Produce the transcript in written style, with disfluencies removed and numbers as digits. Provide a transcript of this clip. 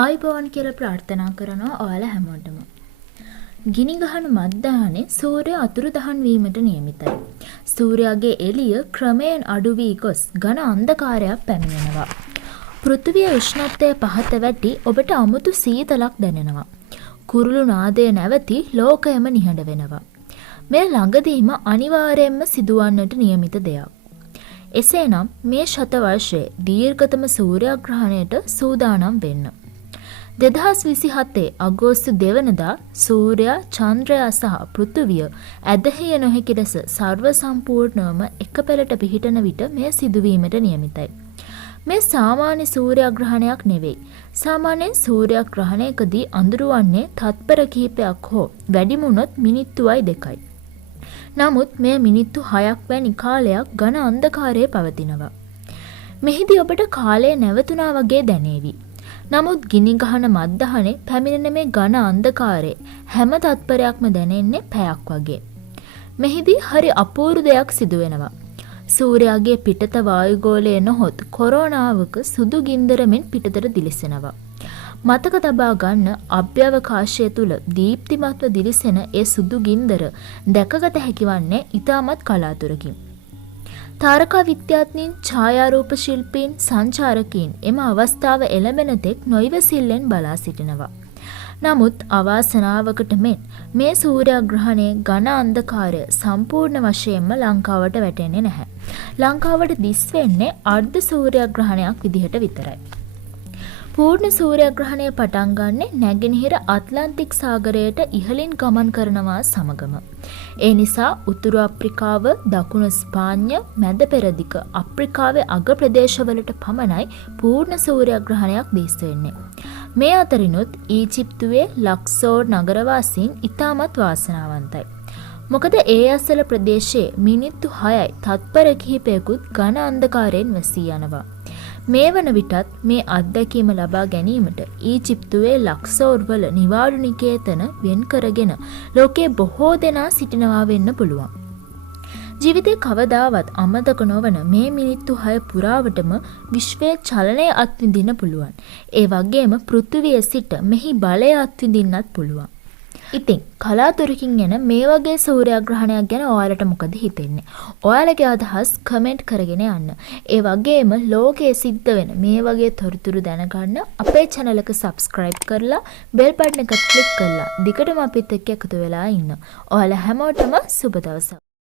ආයිබෝවන් කියලා ප්‍රාර්ථනා කරනවා ඔයාලා හැමෝටම. ගිනි ගහන මත්දහනේ සූර්ය අතුරුදහන් වීමට නියමිතයි. සූර්යාගේ එළිය ක්‍රමයෙන් අඩු වී ගොස් ඝන අන්ධකාරයක් පැමිණෙනවා. පෘථිවිය උෂ්ණත්වය පහත වැටි ඔබට අමුතු සීතලක් දැනෙනවා. කුරුළු නාදය නැවති ලෝකයම නිහඬ වෙනවා. මේ ළඟදීම අනිවාර්යයෙන්ම සිදුවන්නට නියමිත දෙයක්. එසේනම් මේ ශතවර්ෂයේ දීර්ඝතම සූර්යග්‍රහණයට සූදානම් වෙන්න. 2027 අගෝස්තු 2 වෙනිදා සූර්යා, චන්ද්‍රයා සහ පෘථිවිය ඇදහිය නොහැකි ලෙස සර්ව සම්පූර්ණවම එක පෙළට පිහිටන විට මෙය සිදුවීමට නියමිතයි. මේ සාමාන්‍ය සූර්යග්‍රහණයක් නෙවෙයි. සාමාන්‍යයෙන් සූර්යග්‍රහණයකදී අඳුරු වන්නේ තත්පර කිහිපයක් හෝ වැඩිම වුණොත් මිනිත්තුවයි 2යි. නමුත් මෙය මිනිත්තු 6ක් වැනි කාලයක් ඝන අන්ධකාරයේ පවතිනවා. මෙහිදී ඔබට කාලය නැවතුණා වගේ දැනේවි. නමුත් ගිනි ගහන මත්දහනේ පැමිණෙන මේ ඝන අන්ධකාරයේ හැම තත්පරයක්ම දැනෙන්නේ පැයක් වගේ. මෙහිදී හරි අපූර්ව දෙයක් සිදු වෙනවා. සූර්යාගේ පිටත වායුගෝලයේ නොහොත් කොරෝනාවක සුදු ගින්දරමින් පිටතට දිලිසෙනවා. මතක තබා ගන්න අභ්‍යවකාශය තුල දීප්තිමත්ව දිලිසෙන ඒ සුදු ගින්දර දැකගත හැකිවන්නේ ඉතාමත් කලාතුරකින්. තාරකා විද්‍යාඥයින්, ඡායාරූප ශිල්පීන්, සංචාරකීන් එම අවස්ථාව එළඹෙන තෙක් නොයිවසිල්ලෙන් බලා සිටිනවා. නමුත් අවාසනාවකට මෙන් මේ සූර්යග්‍රහණයේ ඝන අන්ධකාරය සම්පූර්ණ වශයෙන්ම ලංකාවට වැටෙන්නේ නැහැ. ලංකාවට දිස් වෙන්නේ අර්ධ සූර්යග්‍රහණයක් විදිහට විතරයි. පූර්ණ සූර්යග්‍රහණය පටන් ගන්නේ නැගෙනහිර ඇට්ලන්ටික් සාගරයට ඉහළින් ගමන් කරනවා සමගම. ඒ නිසා උතුරු අප්‍රිකාව, දකුණු ස්පාඤ්ඤ, මැද පෙරදිග අප්‍රිකාවේ අග ප්‍රදේශවලට පමණයි පූර්ණ සූර්යග්‍රහණයක් දිස් වෙන්නේ. මේ අතරිනුත් ඊජිප්තුවේ ලක්සෝර් නගරවාසීන් ඉතාමත් වාසනාවන්තයි. මොකද ඒ අසල ප්‍රදේශයේ මිනිත්තු 6යි තත්පර කිහිපයකුත් ඝන අන්ධකාරයෙන් වැසී යනවා. මේ වන විටත් මේ අත්දැකීම ලබා ගැනීමට ඊජිප්තුවේ ලක්සෝර් වල නිවාඩු නිකේතන වෙන් කරගෙන ලෝකයේ බොහෝ දෙනා සිටිනවා වෙන්න පුළුවන්. ජීවිතේ කවදාවත් අමතක නොවන මේ මිනිත්තු 6 පුරාවටම විශ්වයේ චලනය අත්විඳින්න පුළුවන්. ඒ වගේම පෘථිවිය සිට මෙහි බලය අත්විඳින්නත් පුළුවන්. ඉතින් කලාතුරකින් එන මේ වගේ සූර්යග්‍රහණයක් ගැන ඔයාලට මොකද හිතෙන්නේ? ඔයාලගේ අදහස් කමෙන්ට් කරගෙන යන්න. ඒ වගේම ලෝකයේ සිද්ධ වෙන මේ වගේ තොරතුරු දැනගන්න අපේ channel එක subscribe කරලා bell button එක click කරලා දිගටම අපිත් එක්ක එකතු වෙලා ඉන්න. ඔයාලා හැමෝටම සුබ දවසක්.